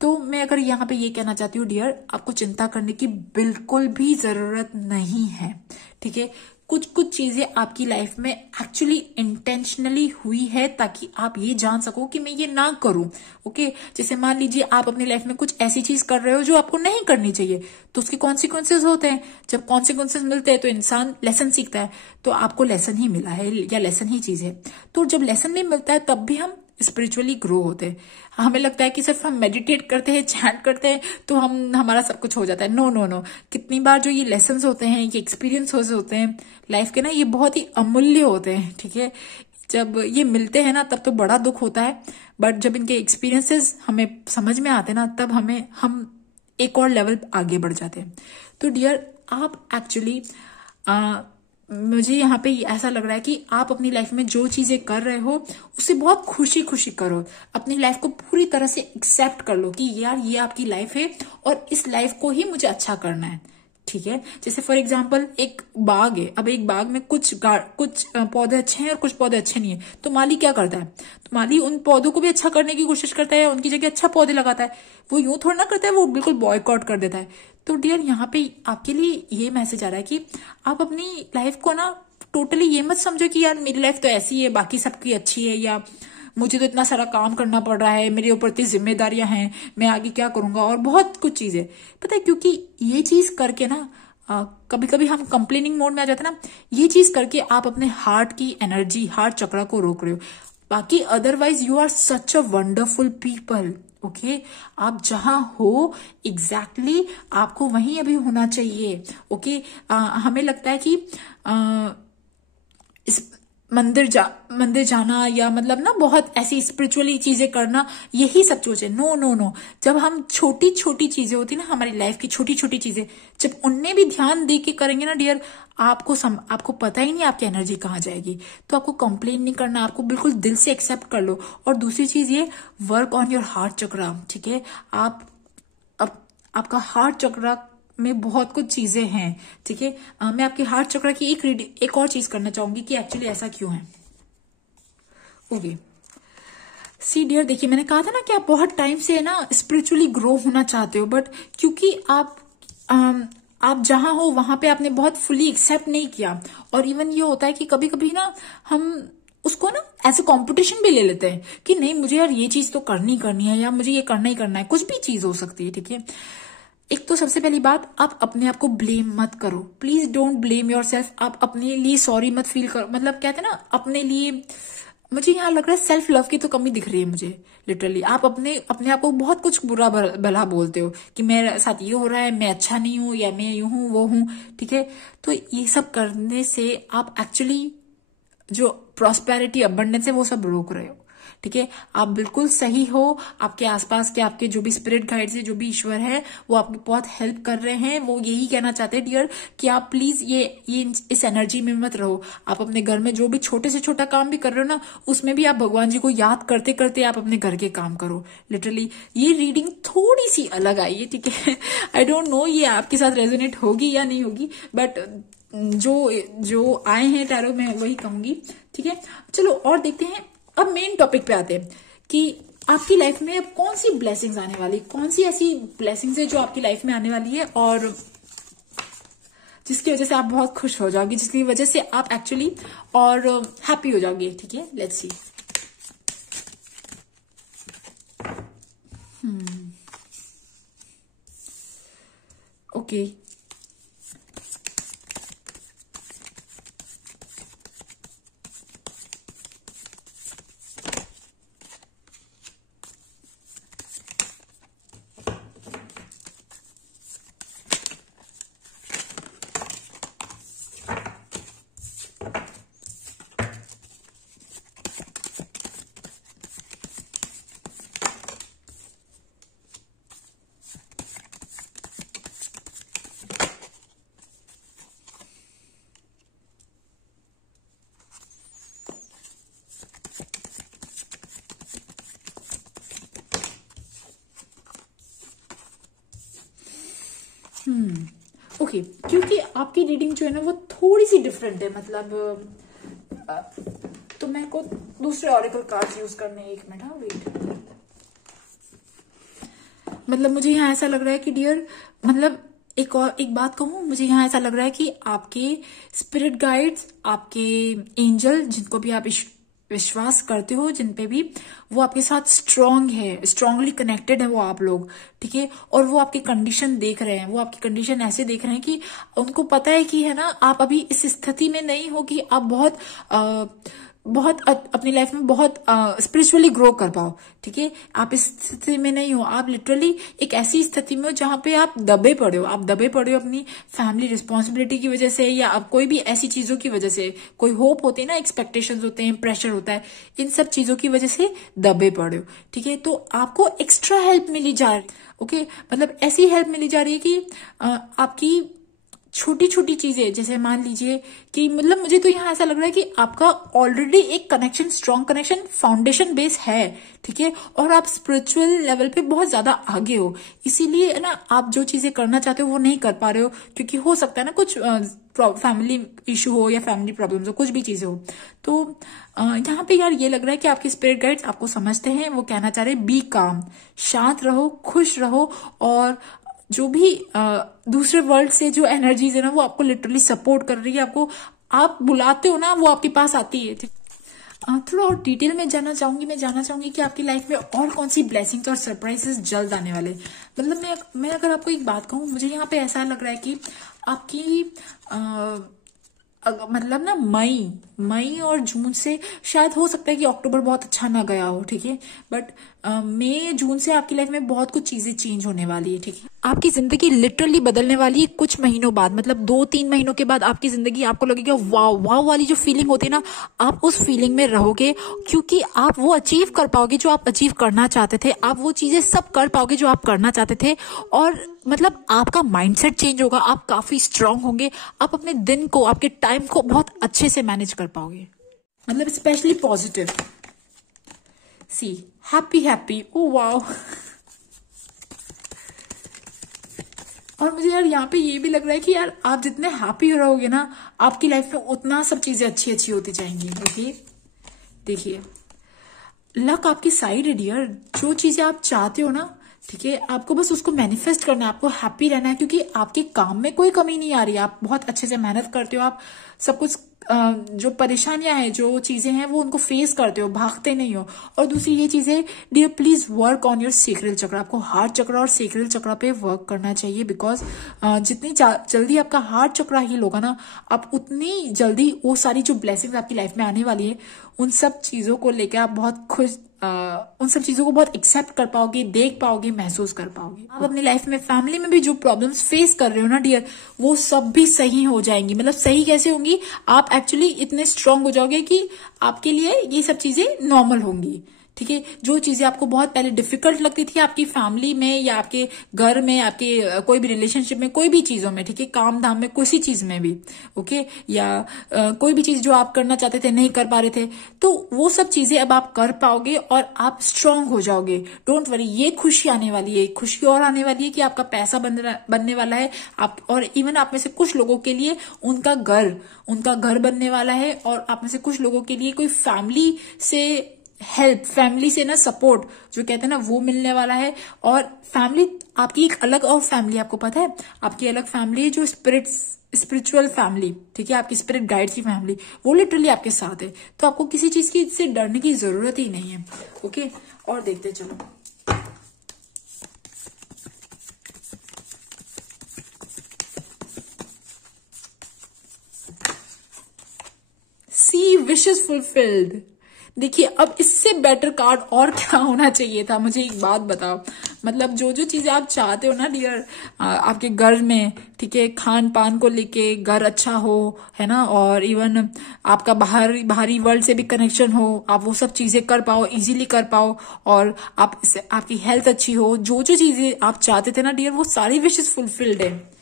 तो मैं अगर यहाँ पे ये कहना चाहती हूँ, डियर, आपको चिंता करने की बिल्कुल भी जरूरत नहीं है, ठीक है। कुछ चीजें आपकी लाइफ में एक्चुअली इंटेंशनली हुई है ताकि आप ये जान सको कि मैं ये ना करूं, ओके। जैसे मान लीजिए आप अपनी लाइफ में कुछ ऐसी चीज कर रहे हो जो आपको नहीं करनी चाहिए, तो उसके कॉन्सिक्वेंसेज होते हैं। जब कॉन्सिक्वेंसेज मिलते हैं तो इंसान लेसन सीखता है, तो आपको लेसन ही मिला है या लेसन ही चीज है। तो जब लेसन नहीं मिलता है तब भी हम स्पिरिचुअली ग्रो होते हैं। हमें लगता है कि सिर्फ हम मेडिटेट करते हैं, चैंट करते हैं तो हमारा सब कुछ हो जाता है। नो नो नो, कितनी बार जो ये लेसन्स होते हैं, ये एक्सपीरियंस होते हैं लाइफ के ना, ये बहुत ही अमूल्य होते हैं, ठीक है। जब ये मिलते हैं ना तब तो बड़ा दुख होता है, बट जब इनके एक्सपीरियंसेस हमें समझ में आते हैं ना, तब हम एक और लेवल आगे बढ़ जाते हैं। तो डियर, आप एक्चुअली मुझे यहाँ पे ऐसा लग रहा है कि आप अपनी लाइफ में जो चीजें कर रहे हो उसे बहुत खुशी खुशी करो। अपनी लाइफ को पूरी तरह से एक्सेप्ट कर लो कि यार ये आपकी लाइफ है और इस लाइफ को ही मुझे अच्छा करना है, ठीक है। जैसे फॉर एग्जाम्पल एक बाग है, अब एक बाग में कुछ पौधे अच्छे हैं और कुछ पौधे अच्छे नहीं है, तो माली क्या करता है? तो माली उन पौधों को भी अच्छा करने की कोशिश करता है, उनकी जगह अच्छा पौधे लगाता है। वो यूं थोड़ा ना करता है, वो बिल्कुल बॉयकॉट कर देता है। तो डियर, यहाँ पे आपके लिए ये मैसेज आ रहा है कि आप अपनी लाइफ को ना टोटली ये मत समझो कि यार मेरी लाइफ तो ऐसी है, बाकी सबकी अच्छी है, या मुझे तो इतना सारा काम करना पड़ रहा है, मेरे ऊपर इतनी जिम्मेदारियां हैं, मैं आगे क्या करूंगा, और बहुत कुछ चीजें। पता है, क्योंकि ये चीज करके ना कभी कभी हम कंप्लेनिंग मोड में आ जाते हैं ना, ये चीज करके आप अपने हार्ट की एनर्जी, हार्ट चक्रा को रोक रहे हो। बाकी otherwise you are such a wonderful people, okay. आप जहां हो एग्जैक्टली आपको वहीं अभी होना चाहिए, ओके। हमें लगता है कि इस मंदिर जाना या मतलब ना बहुत ऐसी स्पिरिचुअली चीजें करना, यही सब चीज है। नो नो नो, जब हम छोटी छोटी चीजें होती ना हमारी लाइफ की, छोटी छोटी चीजें जब उनमें भी ध्यान दे के करेंगे ना डियर, आपको पता ही नहीं आपकी एनर्जी कहाँ जाएगी। तो आपको कंप्लेन नहीं करना, आपको बिल्कुल दिल से एक्सेप्ट कर लो। और दूसरी चीज ये, वर्क ऑन योर हार्ट चक्रा, ठीक है। आपका हार्ट चक्रा में बहुत कुछ चीजें हैं, ठीक है। मैं आपके हार्ट चक्र की एक और चीज करना चाहूंगी कि एक्चुअली ऐसा क्यों है, ओके। सी डियर, देखिए मैंने कहा था ना कि आप बहुत टाइम से ना स्पिरिचुअली ग्रो होना चाहते हो, बट क्योंकि आप जहां हो वहां पे आपने बहुत फुली एक्सेप्ट नहीं किया। और इवन ये होता है कि कभी कभी ना हम उसको ना एज ए कॉम्पिटिशन भी ले लेते हैं कि नहीं मुझे यार ये चीज तो करनी है, या मुझे ये करना ही करना है, कुछ भी चीज हो सकती है, ठीक है। एक तो सबसे पहली बात, आप अपने आप को ब्लेम मत करो, please don't blame your self. आप अपने लिए सॉरी मत फील करो, मतलब कहते हैं ना अपने लिए मुझे यहाँ लग रहा है सेल्फ लव की तो कमी दिख रही है मुझे। लिटरली आप अपने अपने आप को बहुत कुछ बुरा भला बोलते हो कि मेरे साथ ये हो रहा है, मैं अच्छा नहीं हूं, या मैं यूं हूं वो हूं, ठीक है। तो ये सब करने से आप एक्चुअली जो प्रॉस्पेरिटी अबंडेंस है वो सब रोक रहे हो, ठीक है। आप बिल्कुल सही हो। आपके आसपास के आपके जो भी स्पिरिट गाइड्स है, जो भी ईश्वर है, वो आपकी बहुत हेल्प कर रहे हैं। वो यही कहना चाहते हैं डियर कि आप प्लीज ये इस एनर्जी में मत रहो। आप अपने घर में जो भी छोटे से छोटा काम भी कर रहे हो ना, उसमें भी आप भगवान जी को याद करते करते आप अपने घर के काम करो। लिटरली ये रीडिंग थोड़ी सी अलग आई है, ठीक है। आई डोंट नो ये आपके साथ रेजोनेट होगी या नहीं होगी, बट जो आए हैं टैरो में वही कहूंगी, ठीक है। चलो और देखते हैं, अब मेन टॉपिक पे आते हैं कि आपकी लाइफ में अब कौन सी ब्लेसिंग्स आने वाली, कौन सी ऐसी ब्लेसिंग्स है जो आपकी लाइफ में आने वाली है और जिसकी वजह से आप बहुत खुश हो जाओगे, जिसकी वजह से आप एक्चुअली और हैप्पी हो जाओगे, ठीक है। Let's see. ओके ओके, क्योंकि आपकी रीडिंग जो है ना वो थोड़ी सी डिफरेंट है, मतलब तो मैं को दूसरे ऑरेकल कार्ड्स यूज करने, एक मिनट, हाँ वेट। मतलब मुझे यहाँ ऐसा लग रहा है कि डियर, मतलब एक बात कहूं, मुझे यहाँ ऐसा लग रहा है कि आपके स्पिरिट गाइड्स, आपके एंजल, जिनको भी आप विश्वास करते हो, जिन पे भी, वो आपके साथ स्ट्रांग है, स्ट्रांगली कनेक्टेड है वो आप लोग, ठीक है। और वो आपकी कंडीशन देख रहे हैं, वो आपकी कंडीशन ऐसे देख रहे हैं कि उनको पता है कि है ना, आप अभी इस स्थिति में नहीं हो कि आप बहुत अपनी लाइफ में बहुत स्पिरिचुअली ग्रो कर पाओ, ठीक है। आप इस स्थिति में नहीं हो, आप लिटरली एक ऐसी स्थिति में हो जहां पे आप दबे पड़े हो, आप दबे पड़े हो अपनी फैमिली रिस्पॉन्सिबिलिटी की वजह से, या आप कोई भी ऐसी चीजों की वजह से, कोई होप होती है ना, एक्सपेक्टेशंस होते हैं, प्रेशर होता है, इन सब चीजों की वजह से दबे पड़े हो, ठीक है। तो आपको एक्स्ट्रा हेल्प मिली जा रही, ओके, मतलब ऐसी हेल्प मिली जा रही है कि आपकी छोटी छोटी चीजें, जैसे मान लीजिए कि, मतलब मुझे तो यहाँ ऐसा लग रहा है कि आपका ऑलरेडी एक connection, strong connection, foundation base है, ठीक है। और आप स्पिरिचुअल लेवल पे बहुत ज्यादा आगे हो, इसीलिए ना आप जो चीजें करना चाहते हो वो नहीं कर पा रहे हो, क्योंकि हो सकता है ना कुछ फैमिली इशू हो या फैमिली प्रॉब्लम्स हो, कुछ भी चीजें हो। तो यहाँ पे यार ये लग रहा है कि आपके स्पिरिट गाइड्स आपको समझते हैं, वो कहना चाह रहे हैं बी काम, शांत रहो, खुश रहो, और जो भी दूसरे वर्ल्ड से जो एनर्जीज है ना, वो आपको लिटरली सपोर्ट कर रही है, आपको आप बुलाते हो ना, वो आपके पास आती है। थोड़ा और डिटेल में जानना चाहूंगी कि आपकी लाइफ में और कौन सी ब्लेसिंग्स और सरप्राइजेस जल्द आने वाले। मतलब मैं अगर आपको एक बात कहूँ, मुझे यहाँ पे ऐसा लग रहा है कि आपकी मतलब ना मई और जून से, शायद हो सकता है कि अक्टूबर बहुत अच्छा ना गया हो, ठीक है, बट मई जून से आपकी लाइफ में बहुत कुछ चीजें चेंज होने वाली है, ठीक है। आपकी जिंदगी लिटरली बदलने वाली है कुछ महीनों बाद, मतलब 2-3 महीनों के बाद आपकी जिंदगी, आपको लगेगा वाव वाव वाली जो फीलिंग होती है ना, आप उस फीलिंग में रहोगे, क्योंकि आप वो अचीव कर पाओगे जो आप अचीव करना चाहते थे, आप वो चीजें सब कर पाओगे जो आप करना चाहते थे, और मतलब आपका माइंडसेट चेंज होगा, आप काफी स्ट्रांग होंगे, आप अपने दिन को, आपके टाइम को बहुत अच्छे से मैनेज कर पाओगे, मतलब स्पेशली पॉजिटिव। सी हैप्पी, ओ वाओ। और मुझे यार यहाँ पे ये भी लग रहा है कि यार आप जितने हैप्पी रहोगे ना, आपकी लाइफ में उतना सब चीजें अच्छी अच्छी होती जाएंगी, ओके। देखिए, लक आपकी साइड है डियर, जो चीजें आप चाहते हो ना, ठीक है, आपको बस उसको मैनिफेस्ट करना है, आपको हैप्पी रहना है, क्योंकि आपके काम में कोई कमी नहीं आ रही है, आप बहुत अच्छे से मेहनत करते हो, आप सब कुछ जो परेशानियां हैं, जो चीजें हैं, वो उनको फेस करते हो, भागते नहीं हो। और दूसरी ये चीजें, dear please work on your sacral chakra. आपको हार्ट चक्र और सेक्रल चक्र पे वर्क करना चाहिए, बिकॉज जितनी जल्दी आपका हार्ट चक्र हील होगा ना, आप उतनी जल्दी वो सारी जो ब्लेसिंग्स आपकी लाइफ में आने वाली है, उन सब चीजों को लेकर आप बहुत खुश, उन सब चीजों को बहुत एक्सेप्ट कर पाओगे, देख पाओगे, महसूस कर पाओगे। आप अपनी लाइफ में, फैमिली में भी जो प्रॉब्लम्स फेस कर रहे हो ना डियर, वो सब भी सही हो जाएंगी। मतलब सही कैसे होंगी, आप एक्चुअली इतने स्ट्रांग हो जाओगे कि आपके लिए ये सब चीजें नॉर्मल होंगी। ठीक है, जो चीजें आपको बहुत पहले डिफिकल्ट लगती थी आपकी फैमिली में या आपके घर में, आपके कोई भी रिलेशनशिप में, कोई भी चीजों में, ठीक है, काम धाम में, किसी चीज में भी, ओके, या कोई भी चीज जो आप करना चाहते थे नहीं कर पा रहे थे, तो वो सब चीजें अब आप कर पाओगे और आप स्ट्रांग हो जाओगे। डोंट वरी, ये खुशी आने वाली है, खुशी और आने वाली है कि आपका पैसा बनने वाला है। आप, और इवन आप में से कुछ लोगों के लिए उनका घर बनने वाला है, और आप में से कुछ लोगों के लिए कोई फैमिली से हेल्प, फैमिली से ना सपोर्ट, जो कहते हैं ना, वो मिलने वाला है। और फैमिली आपकी एक अलग और फैमिली, आपको पता है आपकी अलग फैमिली है, जो स्पिरिचुअल फैमिली, ठीक है, आपकी स्पिरिट गाइड्स की फैमिली, वो लिटरली आपके साथ है। तो आपको किसी चीज की से डरने की जरूरत ही नहीं है। ओके, और देखते चलो। सी विशेस फुलफिल्ड। देखिए, अब इससे बेटर कार्ड और क्या होना चाहिए था। मुझे एक बात बताओ, मतलब जो जो चीजें आप चाहते हो ना डियर, आपके घर में, ठीक है, खान पान को लेके घर अच्छा हो, है ना, और इवन आपका बाहरी वर्ल्ड से भी कनेक्शन हो, आप वो सब चीजें कर पाओ, इजीली कर पाओ, और आपकी हेल्थ अच्छी हो, जो जो चीजें आप चाहते थे ना डियर, वो सारी विशेस फुलफिल्ड है।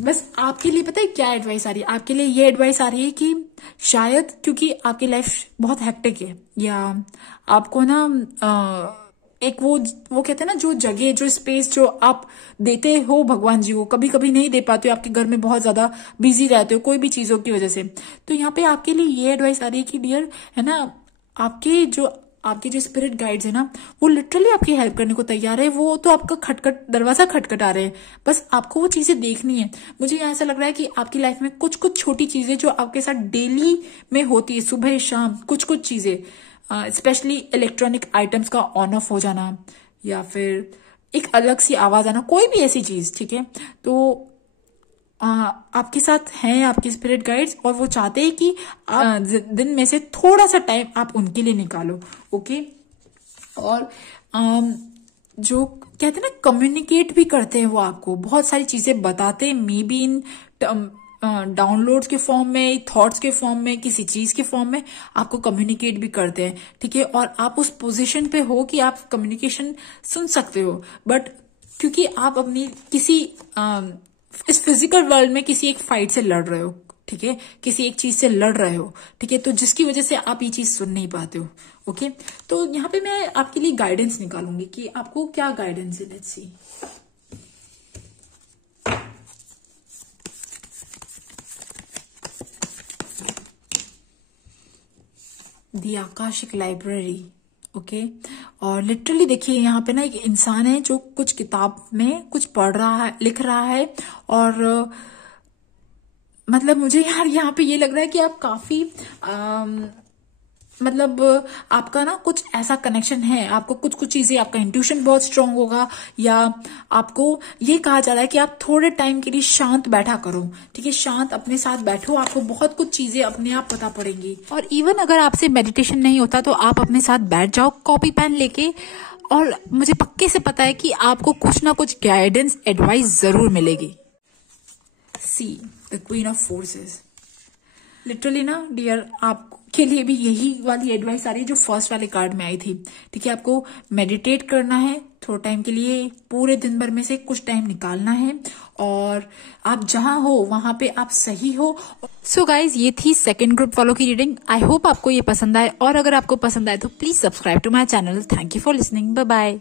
बस आपके लिए पता है क्या एडवाइस आ रही है, आपके लिए ये एडवाइस आ रही है कि शायद क्योंकि आपकी लाइफ बहुत हेक्टिक है, या आपको ना एक वो कहते हैं ना, जो जगह, जो स्पेस जो आप देते हो भगवान जी को, कभी कभी नहीं दे पाते हो, आपके घर में बहुत ज्यादा बिजी रहते हो कोई भी चीजों की वजह से। तो यहाँ पे आपके लिए ये एडवाइस आ रही है कि डियर, है ना, आपके जो स्पिरिट गाइड्स है ना, वो लिटरली आपकी हेल्प करने को तैयार है। वो तो आपका दरवाजा खटखटा रहे हैं, बस आपको वो चीजें देखनी है। मुझे ऐसा लग रहा है कि आपकी लाइफ में कुछ कुछ छोटी चीजें जो आपके साथ डेली में होती है, सुबह शाम, कुछ कुछ चीजें, स्पेशली इलेक्ट्रॉनिक आइटम्स का ऑन ऑफ हो जाना, या फिर एक अलग सी आवाज आना, कोई भी ऐसी चीज, ठीक है, तो आपके साथ हैं आपके स्पिरिट गाइड्स, और वो चाहते हैं कि आप दिन में से थोड़ा सा टाइम आप उनके लिए निकालो। ओके, और जो कहते हैं ना, कम्युनिकेट भी करते हैं, वो आपको बहुत सारी चीजें बताते हैं, मे बी इन डाउनलोड्स के फॉर्म में, थॉट्स के फॉर्म में, किसी चीज के फॉर्म में आपको कम्युनिकेट भी करते हैं, ठीक है। और आप उस पोजीशन पे हो कि आप कम्युनिकेशन सुन सकते हो, बट क्योंकि आप अपनी किसी इस फिजिकल वर्ल्ड में किसी एक फाइट से लड़ रहे हो, ठीक है, किसी एक चीज से लड़ रहे हो, ठीक है, तो जिसकी वजह से आप ये चीज सुन नहीं पाते हो। ओके, तो यहाँ पे मैं आपके लिए गाइडेंस निकालूंगी कि आपको क्या गाइडेंस है। Let's see. The Akashic library. Okay, और लिटरली देखिए, यहाँ पे ना एक इंसान है जो कुछ किताब में कुछ पढ़ रहा है, लिख रहा है, और मतलब मुझे यार यहाँ पे ये लग रहा है कि आप काफी मतलब आपका ना कुछ ऐसा कनेक्शन है, आपको कुछ कुछ चीजें, आपका इंट्यूशन बहुत स्ट्रांग होगा, या आपको ये कहा जा रहा है कि आप थोड़े टाइम के लिए शांत बैठा करो, ठीक है, शांत अपने साथ बैठो, आपको बहुत कुछ चीजें अपने आप पता पड़ेंगी। और इवन अगर आपसे मेडिटेशन नहीं होता तो आप अपने साथ बैठ जाओ कॉपी पेन लेके, और मुझे पक्के से पता है कि आपको कुछ ना कुछ गाइडेंस, एडवाइस जरूर मिलेगी। See the queen of forces. Literally ना डियर, आपके लिए भी यही वाली एडवाइस आ रही है जो फर्स्ट वाले कार्ड में आई थी, ठीक है। आपको मेडिटेट करना है, थोड़ा टाइम के लिए, पूरे दिन भर में से कुछ टाइम निकालना है और आप जहां हो वहां पे आप सही हो। सो गाइज, ये थी सेकंड ग्रुप फॉलो की रीडिंग। आई होप आपको ये पसंद आए, और अगर आपको पसंद आए तो please subscribe to my channel. Thank you for listening. Bye bye.